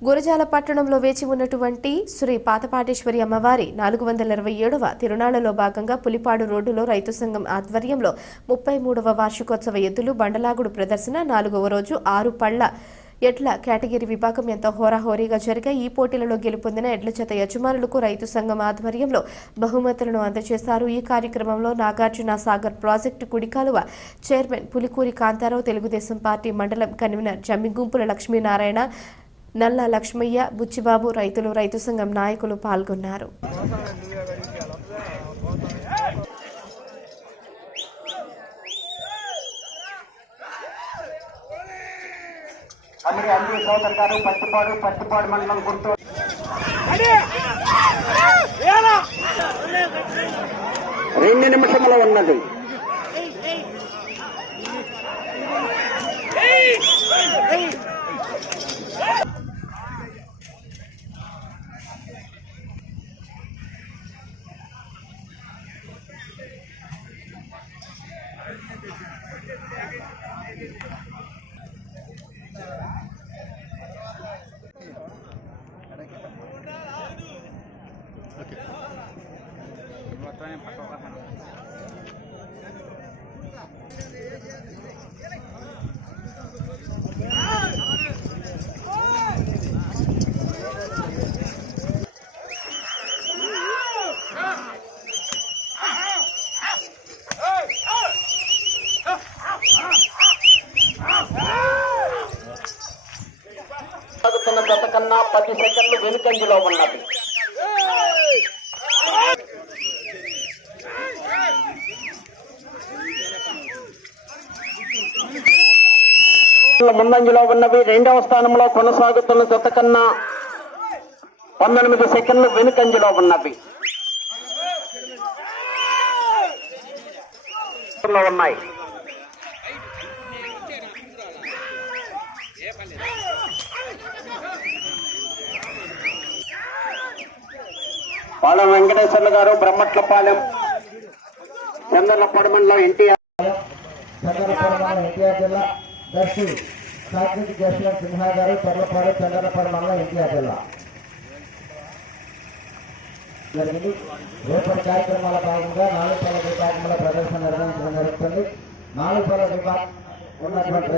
గురజాల పట్టణంలో వేచి ఉన్నటువంటి శ్రీ పాతపాటేశ్వరి అమ్మవారి నాలుగు వందల ఇరవై ఏడవ తిరునాళ్ళలో భాగంగా పులిపాడు రోడ్డులో రైతు సంఘం ఆధ్వర్యంలో ముప్పై మూడవ వార్షికోత్సవ ఎద్దులు బండలాగుడు ప్రదర్శన నాలుగవ రోజు ఆరు పళ్ళ ఎడ్ల కేటగిరీ విభాగం ఎంతో హోరాహోరీగా జరిగా ఈ పోటీలలో గెలుపొందిన ఎడ్ల చేత యజమానులకు రైతు సంఘం ఆధ్వర్యంలో బహుమతులను అందజేశారు. ఈ కార్యక్రమంలో నాగార్జున సాగర్ ప్రాజెక్టు కుడికాలువ చైర్మన్ పులికూరి కాంతారావు తెలుగుదేశం పార్టీ మండలం కన్వీనర్ జమ్మిగుంపుల లక్ష్మీనారాయణ నల్ల లక్ష్మయ్య బుచ్చిబాబు రైతులు రైతు సంఘం నాయకులు పాల్గొన్నారు. అమరి అంజీ సోదర్ గారు పత్తిపాడు పత్తిపాడు మండలం గుంటూరు. రెండు నిమిషముల ఉన్నది. సాగుతున్న జత కన్నా పది సెకండ్లు వెనుకంజలో ఉన్నది. ముందంజలో ఉన్నవి రెండవ స్థానంలో కొనసాగుతున్న జత కన్నా పంతొమ్మిది సెకండ్లు వెనుకంజలో ఉన్నవి. లో ఉన్నాయి. పాల వెంకటేశ్వర్లు గారు బ్రహ్మట్లపాలెం చంద్రలపాడు మండలం ఎన్టీఆర్ ఎన్టీఆర్ జిల్లా దర్శి సాత్విక్ జస్వంత్ సిన్హా గారు చర్లపాడు చంద్రపాడు మండలం ఎన్టీఆర్ జిల్లా. జరిగింది. రేపటి కార్యక్రమాల భాగంగా నాలుగు పళ్ళ విభాగంలో ప్రదర్శన నిర్వహించడం జరుగుతుంది. నాలుగు పళ్ళ విభాగం ఉన్నటువంటి